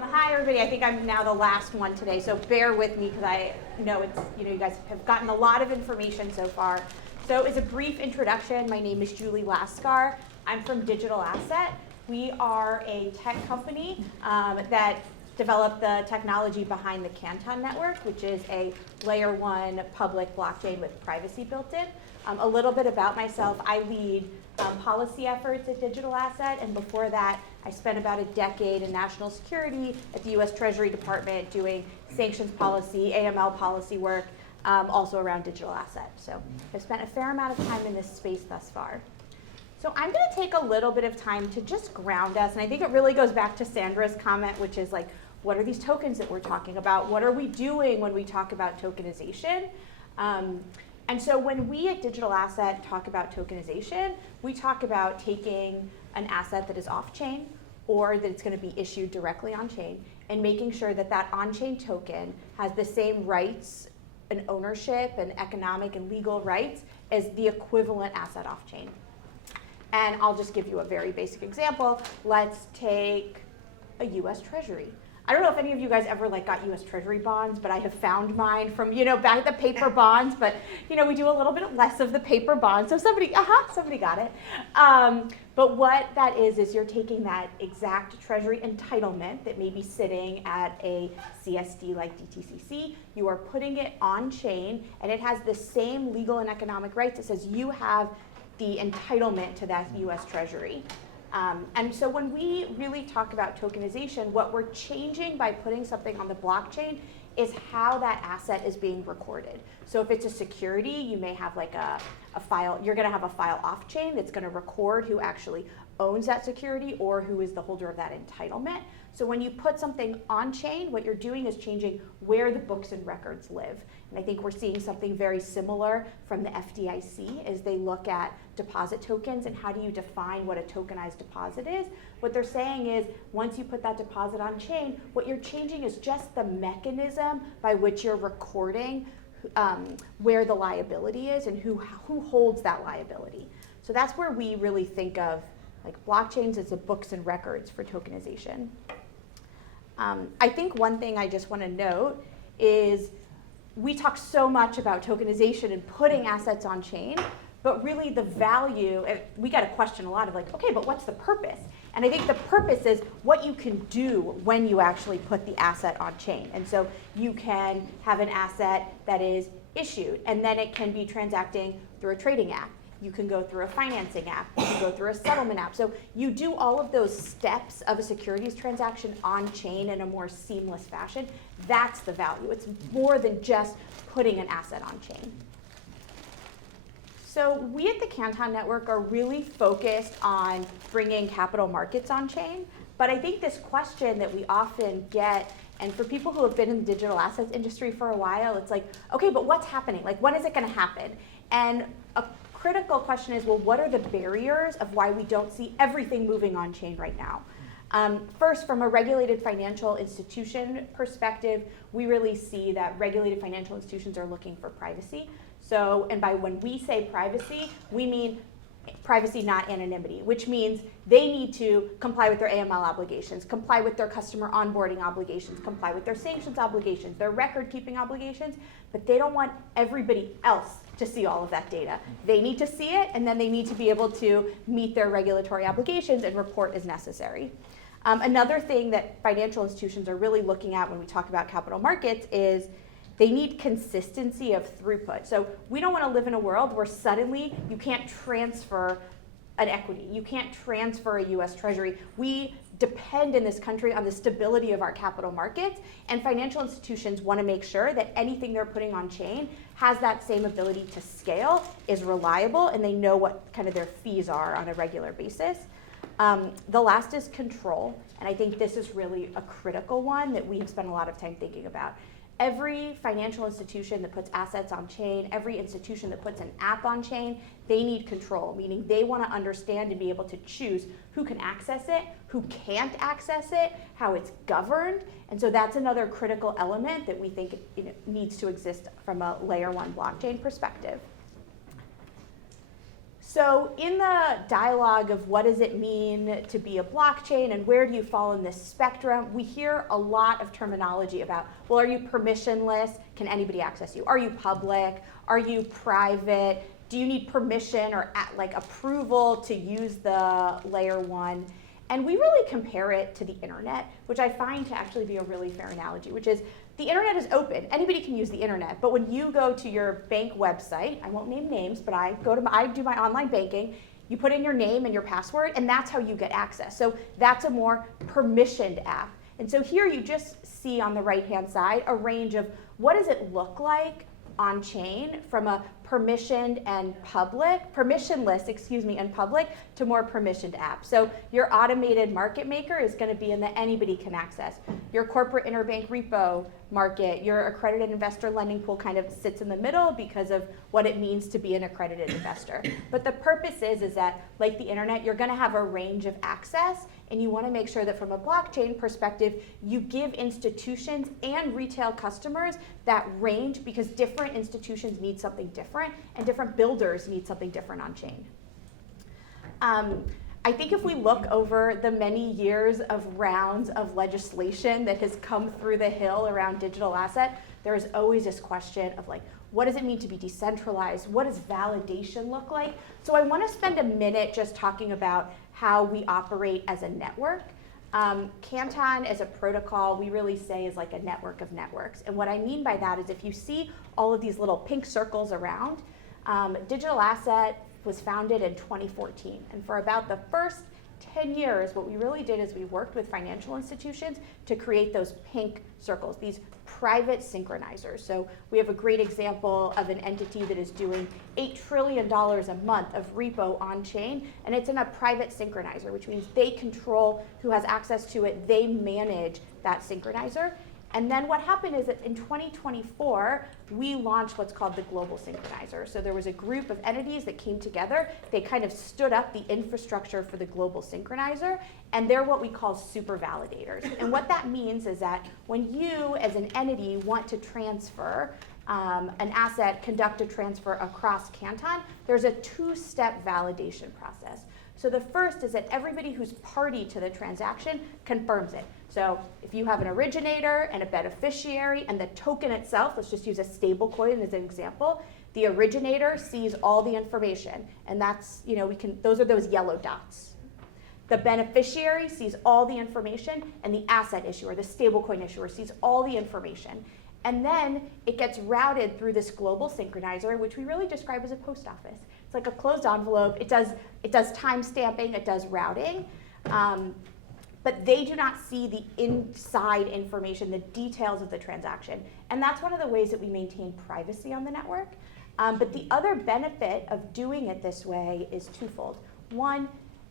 Hi everybody, I think I'm now the last one today, so bear with me because I know it's, you guys have gotten a lot of information so far. So as a brief introduction, my name is Julie Lascar. I'm from Digital Asset. We are a tech company that developed the technology behind the Canton Network, which is a layer 1 public blockchain with privacy built in. A little bit about myself, I lead policy efforts at Digital Asset, and before that, I spent about a decade in national security at the US Treasury Department doing sanctions policy, AML policy work, also around digital assets. So I've spent a fair amount of time in this space thus far. So I'm going to take a little bit of time to just ground us, and I think it really goes back to Sandra's comment, which is like, what are these tokens that we're talking about? What are we doing when we talk about tokenization? And so when we at Digital Asset talk about tokenization, we talk about taking an asset that is off-chain or that it's going to be issued directly on-chain and making sure that that on-chain token has the same rights and ownership and economic and legal rights as the equivalent asset off-chain. And I'll just give you a very basic example. Let's take a US Treasury. I don't know if any of you guys ever got US Treasury bonds, but I have found mine from, back at the paper bonds, but, we do a little bit less of the paper bonds. So somebody got it. But what that is you're taking that exact Treasury entitlement that may be sitting at a CSD like DTCC, you are putting it on chain, and it has the same legal and economic rights. It says you have the entitlement to that US Treasury. And so when we really talk about tokenization, what we're changing by putting something on the blockchain is how that asset is being recorded. So if it's a security, you may have a file, you're gonna have a file off-chain that's gonna record who actually owns that security or who is the holder of that entitlement. So when you put something on-chain, what you're doing is changing where the books and records live. And I think we're seeing something very similar from the FDIC as they look at deposit tokens and how do you define what a tokenized deposit is. What they're saying is once you put that deposit on chain, what you're changing is just the mechanism by which you're recording where the liability is and who holds that liability. So that's where we really think of blockchains as the books and records for tokenization. I think one thing I just want to note is we talk so much about tokenization and putting assets on chain, but really the value, we get a question a lot of okay, but what's the purpose? And I think the purpose is what you can do when you actually put the asset on chain. And so you can have an asset that is issued, and then it can be transacting through a trading app. You can go through a financing app, you can go through a settlement app. So you do all of those steps of a securities transaction on chain in a more seamless fashion. That's the value. It's more than just putting an asset on chain. So we at the Canton Network are really focused on bringing capital markets on chain. But I think this question that we often get, and for people who have been in the digital assets industry for a while, it's okay, but what's happening? When is it going to happen? And a critical question is, well, what are the barriers of why we don't see everything moving on chain right now? First, from a regulated financial institution perspective, we really see that regulated financial institutions are looking for privacy. So, and by when we say privacy, we mean privacy, not anonymity, which means they need to comply with their AML obligations, comply with their customer onboarding obligations, comply with their sanctions obligations, their record-keeping obligations, but they don't want everybody else to see all of that data. They need to see it, and then they need to be able to meet their regulatory obligations and report as necessary. Another thing that financial institutions are really looking at when we talk about capital markets is they need consistency of throughput. So we don't want to live in a world where suddenly you can't transfer an equity. You can't transfer a US Treasury. We depend in this country on the stability of our capital markets, and financial institutions want to make sure that anything they're putting on chain has that same ability to scale, is reliable, and they know what kind of their fees are on a regular basis. The last is control, and I think this is really a critical one that we have spent a lot of time thinking about. Every financial institution that puts assets on chain, every institution that puts an app on chain, they need control, meaning they want to understand and be able to choose who can access it, who can't access it, how it's governed. And so that's another critical element that we think needs to exist from a layer 1 blockchain perspective. So in the dialogue of what does it mean to be a blockchain and where do you fall in this spectrum, we hear a lot of terminology about, well, are you permissionless? Can anybody access you? Are you public? Are you private? Do you need permission or like approval to use the layer one? And we really compare it to the internet, which I find to actually be a really fair analogy, which is the internet is open. Anybody can use the internet. But when you go to your bank website, I won't name names, but I do my online banking, you put in your name and your password, and that's how you get access. So that's a more permissioned app. And so here you just see on the right-hand side a range of what does it look like on chain from a permissionless, and public to more permissioned apps. So your automated market maker is going to be in the anybody can access. Your corporate interbank repo market, your accredited investor lending pool kind of sits in the middle because of what it means to be an accredited investor. But the purpose is that, like the internet, you're going to have a range of access, and you want to make sure that from a blockchain perspective, you give institutions and retail customers that range, because different institutions need something different, and different builders need something different on chain. I think if we look over the many years of rounds of legislation that has come through the Hill around digital asset, there is always this question of like, what does it mean to be decentralized? What does validation look like? So I want to spend a minute just talking about how we operate as a network. Canton as a protocol, we really say is like a network of networks. And what I mean by that is if you see all of these little pink circles around, Digital Asset was founded in 2014. And for about the first 10 years, what we really did is we worked with financial institutions to create those pink circles, these private synchronizers. So we have a great example of an entity that is doing $8 trillion a month of repo on chain, and it's in a private synchronizer, which means they control who has access to it, they manage that synchronizer. And then what happened is that in 2024, we launched what's called the Global Synchronizer. So there was a group of entities that came together. They kind of stood up the infrastructure for the Global Synchronizer, and they're what we call super validators. And what that means is that when you, as an entity, want to transfer an asset, conduct a transfer across Canton, there's a two-step validation process. So the first is that everybody who's party to the transaction confirms it. So if you have an originator and a beneficiary and the token itself, let's just use a stable coin as an example, the originator sees all the information, and that's, those are those yellow dots. The beneficiary sees all the information, and the asset issuer, the stablecoin issuer, sees all the information. And then it gets routed through this global synchronizer, which we really describe as a post office. It's like a closed envelope. It does time stamping, it does routing, but they do not see the inside information, the details of the transaction. And that's one of the ways that we maintain privacy on the network. But the other benefit of doing it this way is twofold. One,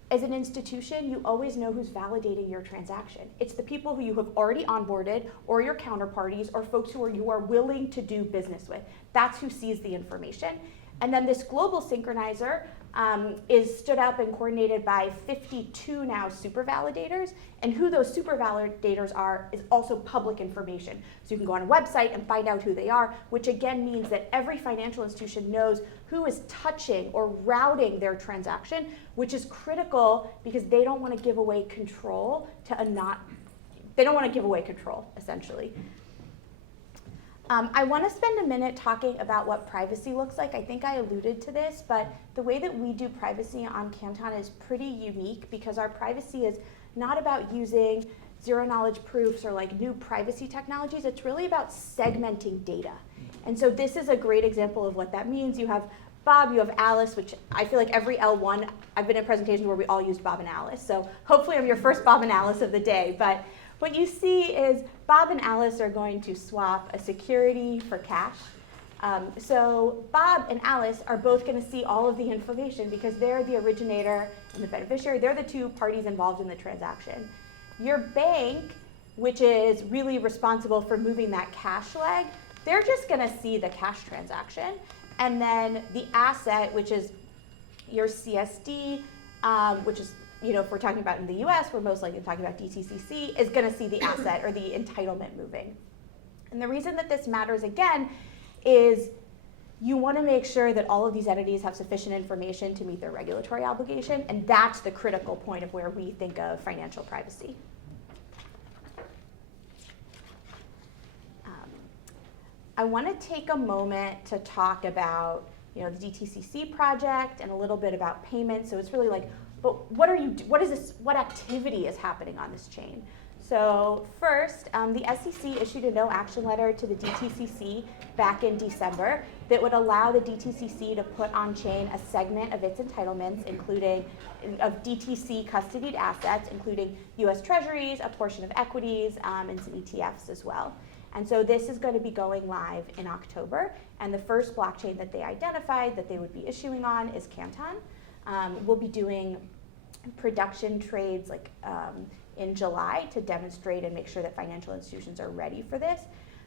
as an institution, you always know who's validating your transaction. It's the people who you have already onboarded, or your counterparties, or folks who you are willing to do business with. That's who sees the information. And then this global synchronizer is stood up and coordinated by 52 now super validators. And who those super validators are is also public information. So you can go on a website and find out who they are, which again means that every financial institution knows who is touching or routing their transaction, which is critical because they don't want to give away control they don't want to give away control, essentially. I want to spend a minute talking about what privacy looks like. I think I alluded to this, but the way that we do privacy on Canton is pretty unique because our privacy is not about using zero-knowledge proofs or like new privacy technologies. It's really about segmenting data. And so this is a great example of what that means. You have Bob, you have Alice, which I feel like every L1, I've been in presentations where we all use Bob and Alice. So hopefully I'm your first Bob and Alice of the day. But what you see is Bob and Alice are going to swap a security for cash. So Bob and Alice are both going to see all of the information because they're the originator and the beneficiary. They're the two parties involved in the transaction. Your bank, which is really responsible for moving that cash leg, they're just going to see the cash transaction. And then the asset, which is your CSD, which is, if we're talking about in the US, we're most likely talking about DTCC, is going to see the asset or the entitlement moving. And the reason that this matters again is you want to make sure that all of these entities have sufficient information to meet their regulatory obligation, and that's the critical point of where we think of financial privacy. I want to take a moment to talk about, the DTCC project and a little bit about payments. So it's really like, but what activity is happening on this chain? So first, the SEC issued a no action letter to the DTCC back in December that would allow the DTCC to put on chain a segment of its entitlements, including of DTC custodied assets, including US Treasuries, a portion of equities, and some ETFs as well. And so this is going to be going live in October, and the first blockchain that they identified that they would be issuing on is Canton. We'll be doing production trades in July to demonstrate and make sure that financial institutions are ready for this.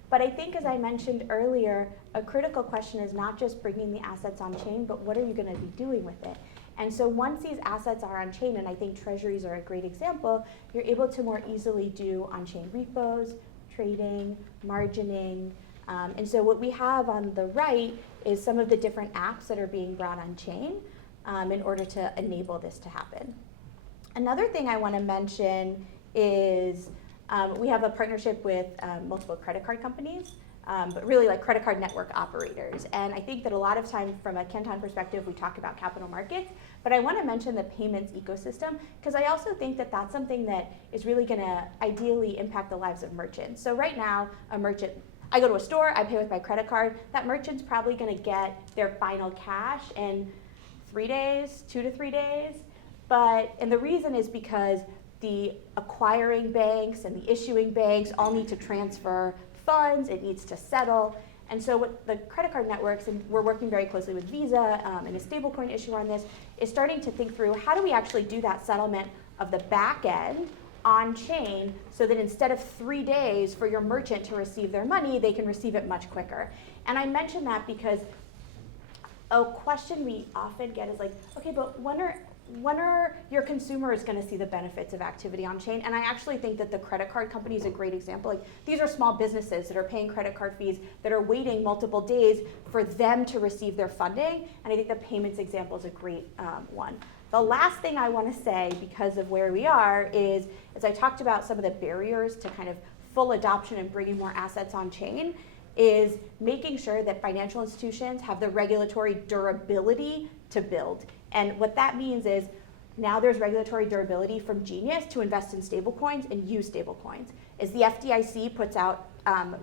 But I think, as I mentioned earlier, a critical question is not just bringing the assets on chain, but what are you going to be doing with it? And so once these assets are on chain, and I think treasuries are a great example, you're able to more easily do on-chain repos, trading, margining. And so what we have on the right is some of the different apps that are being brought on chain in order to enable this to happen. Another thing I want to mention is we have a partnership with multiple credit card companies, but really like credit card network operators. And I think that a lot of time from a Canton perspective, we talk about capital markets, but I want to mention the payments ecosystem because I also think that that's something that is really going to ideally impact the lives of merchants. So right now, a merchant, I go to a store, I pay with my credit card, that merchant's probably going to get their final cash in 3 days, 2 to 3 days. And the reason is because the acquiring banks and the issuing banks all need to transfer funds, it needs to settle. And so what the credit card networks, and we're working very closely with Visa and a stablecoin issuer on this, is starting to think through how do we actually do that settlement of the back end on chain so that instead of 3 days for your merchant to receive their money, they can receive it much quicker. And I mention that because a question we often get is like, okay, but when are your consumers going to see the benefits of activity on chain? And I actually think that the credit card company is a great example. Like, these are small businesses that are paying credit card fees that are waiting multiple days for them to receive their funding. And I think the payments example is a great one. The last thing I want to say, because of where we are, is as I talked about some of the barriers to kind of full adoption and bringing more assets on chain, is making sure that financial institutions have the regulatory durability to build. And what that means is now there's regulatory durability from Genius to invest in stablecoins and use stablecoins. As the FDIC puts out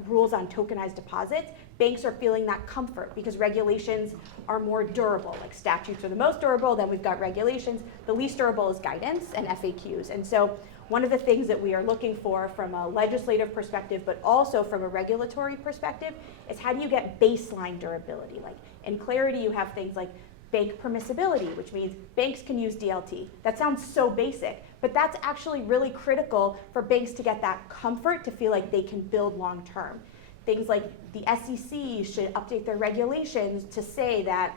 rules on tokenized deposits, banks are feeling that comfort because regulations are more durable. Like statutes are the most durable, then we've got regulations. The least durable is guidance and FAQs. And so one of the things that we are looking for from a legislative perspective, but also from a regulatory perspective, is how do you get baseline durability? Like in Clarity, you have things like bank permissibility, which means banks can use DLT. That sounds so basic, but that's actually really critical for banks to get that comfort to feel like they can build long term. Things like the SEC should update their regulations to say that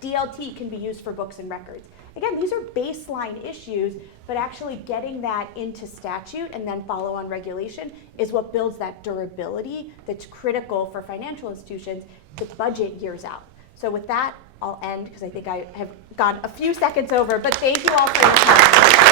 DLT can be used for books and records. Again, these are baseline issues, but actually getting that into statute and then follow on regulation is what builds that durability that's critical for financial institutions to budget years out. So with that, I'll end because I think I have gone a few seconds over, but thank you all for your time.